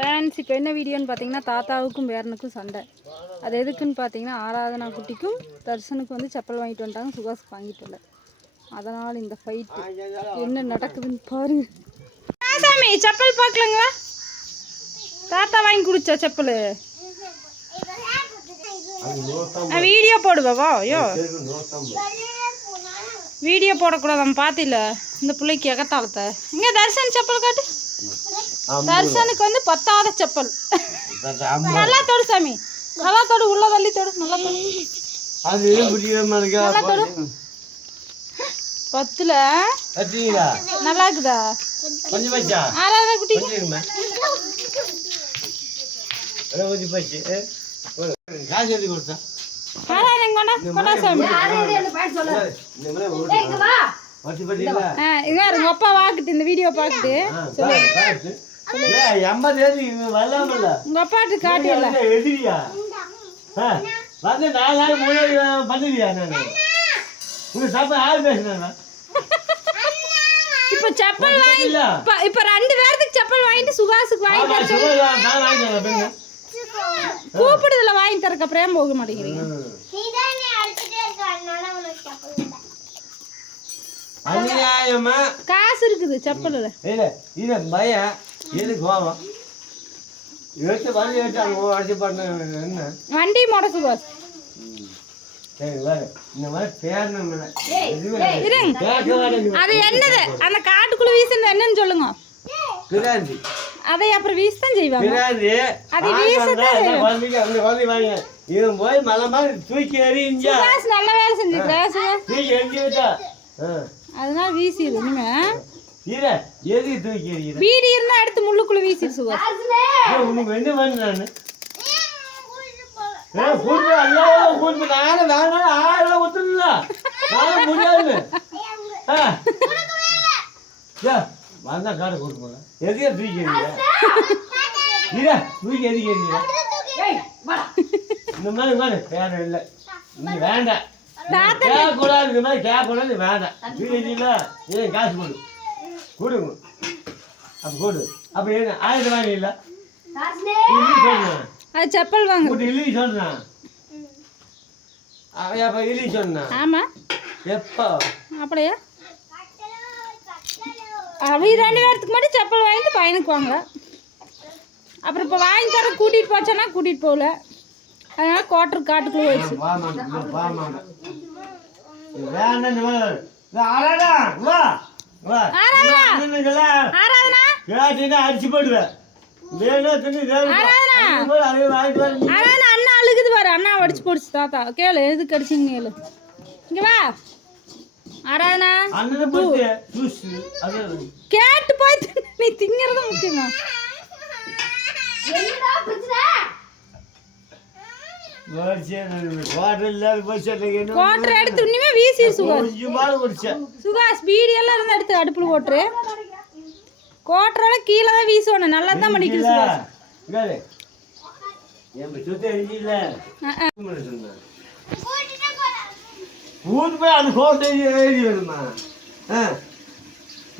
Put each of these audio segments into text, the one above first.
Friends, இப்போ என்ன வீடியோன்னு பார்த்தீங்கன்னா, தாத்தாவுக்கும் பேரனுக்கும் சண்டை. அது எதுக்குன்னு பார்த்தீங்கன்னா, ஆராதனா குட்டிக்கும் தர்ஷனுக்கு வந்து செப்பல் வாங்கிட்டு வந்துட்டாங்க, சுகாஸுக்கு வாங்கிட்டு வரல. அதனால் இந்த ஃபைட்டு என்ன நடக்குதுன்னு பாருங்க. சாமி செப்பல் பார்க்கலங்களா? தாத்தா வாங்கி குடிச்சா செப்பல் வீடியோ போடுவா? ஐயோ, வீடியோ போடக்கூடாது, நம்ம பார்த்தில்ல இந்த பிள்ளைக்கு எகத்தாளத்தை. இங்கே தர்ஷன் செப்பல் காட்டு. தர்ஷனுக்கு வந்து பத்தாத செப்பல். நல்லா தொடு சாமி, நல்லா தொடு, உள்ள தள்ளி தொடு, நல்லா தொடு. பத்துல நல்லா இருக்குதா? ஆறாவது குட்டி அப்பா வாக்கிட்டு இந்த வீடியோ பாக்கிட்டு உங்க அப்பாட்டு காட்டியல இப்ப செப்பல் வாங்கி இப்ப 2 பேருக்கு செப்பல் வாங்கிட்டு சுகாசுக்கு வாங்கி கூப்பிடுதுல வாங்கி தரக்க அப்புறம் போக மாட்டேங்கிறீங்க. காசு இருக்குது செப்பல்ல. வண்டி மோட சுகாஸ் அது என்னது? அந்த காட்டுக்குள்ள வீசுறது என்னன்னு சொல்லுங்க. அதை அப்புறம் வீசதான் செய்வாங்க. அது நல்ல வேலை செஞ்சுக்கிறேன், அதனால வீசிடு. வீடு இருந்தா எடுத்து முள்ளுக்குள்ள வீசிடு சுகாஸ். வந்தா காடை கூட்டு போல எதையா தூக்கி இந்த மாதிரி மாதிரி வேற இல்லை, நீ வேண்டாம் கூடாது, இந்த மாதிரி கேட்கக்கூடாது, வேண்டாம். ஏன் காசு கொடு கொடுங்க, அப்ப கொடு. அப்ப என்ன 1000 வாங்கி இல்லை அது செப்பல் வாங்க இல்லி சொன்னான். அப்ப இல்லி சொன்னான். ஆமா எப்போ அப்படியா? அவங்க 2 பேருக்கு மட்டும் செப்பல் வாங்கிட்டு பையனுக்கு வாங்க. அப்புறம் இப்போ வாங்கி தர கூட்டிகிட்டு போச்சோன்னா கூட்டிகிட்டு போகல, அதனால கோட்டருக்கு காட்டுக்குள்ளே போயிடுச்சு. அடிச்சு போடுவேன். அண்ணா அழுகுது பாரு, அண்ணா அடிச்சு போடுச்சு. தாத்தா கேளு, எதுக்கு அடிச்சிங்க கேளு. இங்கே வா ஆராதனா, கேட்டு போய் நீ திங்கிறது முக்கியமா? கோட்டரை எடுத்து உண்மையுமே வீசி சுகாஸ் பீடி எல்லாம் இருந்து எடுத்து அடுப்புல போட்டுரு. கோட்டரெல்லாம் கீழே தான் வீசணும், நல்லா தான் பண்ணிக்கணும் சுகாஸ்.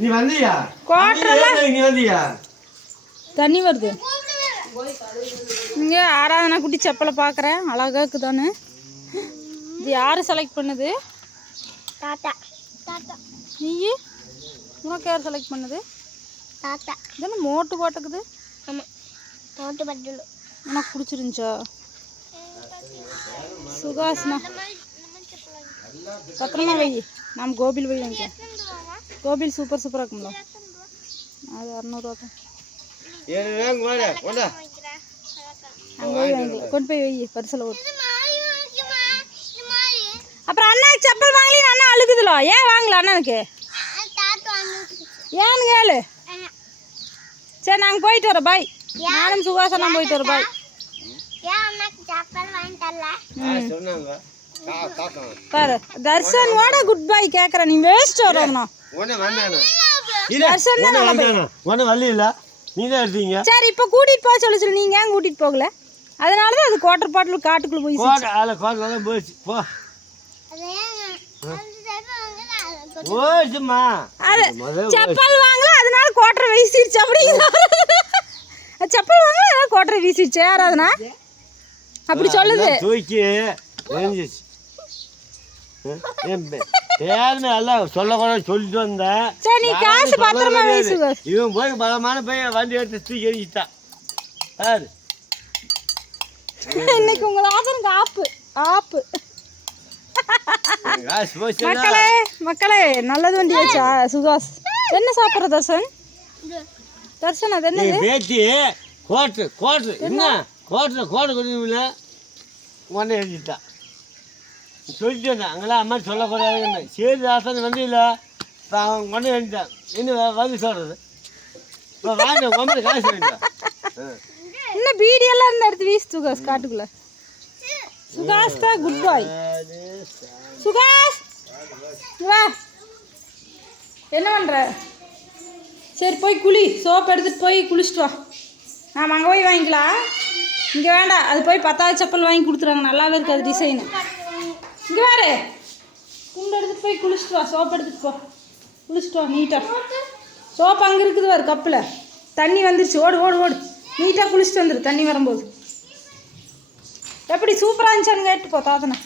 நீ வந்தியா? நீ வந்தியா? தண்ணி வருது. இங்க ஆராதனா குட்டி செப்பலை பார்க்குறேன், அழகா இருக்குதானு. இது யாரு செலக்ட் பண்ணுது? தாத்தா. நீ உனக்கு யார் செலக்ட் பண்ணுது? தாத்தா. இதுன்னு மோட்டு போட்டுக்குது. மோட்டு பட்டு உனக்கு பிடிச்சிருந்துச்சா சுகாஸ்னா? பத்திரமா வை, நாம் கோபில் போய் வாங்கிக்கலாம். கோபில் சூப்பர் சூப்பராக இருக்கும்ல, அது 600 தான். அங்கே போய் வாங்கி கொண்டு போய் வை, பரிசில் ஓட்டு. அப்புறம் அண்ணாக்கு செப்பல் வாங்கலி, அண்ணா அழுகுதுலோ. ஏன் வாங்கல அண்ணனுக்கு? ஏன்னு கேளு. சரி நாங்கள் போயிட்டு வரோம், பாய். நானும் சுகாசனா போயிட்டு வரோம், பாய். பாரு தர்ஷனோட குட் பை கேக்குற, நீ வேஸ்ட் வரணும். தர்ஷன் தான் நல்லா பை. ஒண்ணு வரல, நீ தான் எடுத்தீங்க. சரி இப்போ கூட்டிட்டு போக சொல்லு, நீங்க ஏன் கூட்டிட்டு போகல? அதனால தான் அது குவார்டர் பாட்டில் காட்டுக்குள்ள போய் போச்சு. போ ஓச்சுமா அது செப்பல் வாங்கல, அதனால குவார்டர் வீசிடுச்சு. அப்படிங்க செப்பல் வாங்கல கோட்டரை வீசிடுச்சு ஆராதனா அப்படி சொல்லுது. தூக்கி எரிஞ்சிச்சு. பேருன்னு எல்லாம் சொல்லக்கூடாது சொல்லிட்டு வந்தேன். சரி நீ காசு பத்திரமா வீசு. இவன் போய் பலமான போய் வண்டி எடுத்து தூக்கி எரிஞ்சிட்டான். யாரு இன்னைக்கு உங்க ராசனுக்கு ஆப்பு ஆப்பு. காசு போச்சு. மக்களே மக்களே நல்லது வண்டி வச்சா சுகாஸ். என்ன சாப்பிட்ற தர்சன்? தர்சன் அது என்ன பேத்தி கோட்டு கோட்டு என்ன கோட்டு கொடுக்கல உடனே எழுதிட்டான். சொல்லிட்டேன் அங்கெல்லாம் அம்மா சொல்லக்கூடாதுன்னு. சரி ராசன் வந்து இல்லை இப்போ அவன் உடனே எழுதிட்டான். இன்னும் வந்து சொல்கிறது இப்போ வாங்க ஒம்பது காசு வேண்டாம். இன்னும் பீடியெல்லாம் இருந்து எடுத்து வீசு சுகாஸ் காட்டுக்குள்ள. சுகாஸ் தான் குட் பாய். சுகாஸ் வா என்ன பண்ணுற? சரி போய் குளி. சோப்பு எடுத்துகிட்டு போய் குளிச்சுட்டு வா. நாம் அங்கே போய் வாங்கிக்கலாம். இங்கே வேண்டாம். அது போய் 10வது செப்பல் வாங்கி கொடுத்துறாங்க. நல்லாவே இருக்காது டிசைனு. இங்கே வேறு குண்டு எடுத்துகிட்டு போய் குளிச்சுட்டு வா. சோப்பு எடுத்துகிட்டு போ. குளிச்சுட்டு வா நீட்டாக. சோப்பு அங்கே இருக்குது ஒரு கப்பில். தண்ணி வந்துருச்சு. ஓடு ஓடு ஓடு. நீட்டாக குளிச்சுட்டு வந்துடு தண்ணி வரும்போது. எப்படி சூப்பராக இருந்துச்சான்னு கேட்டு போ தாத்தனை.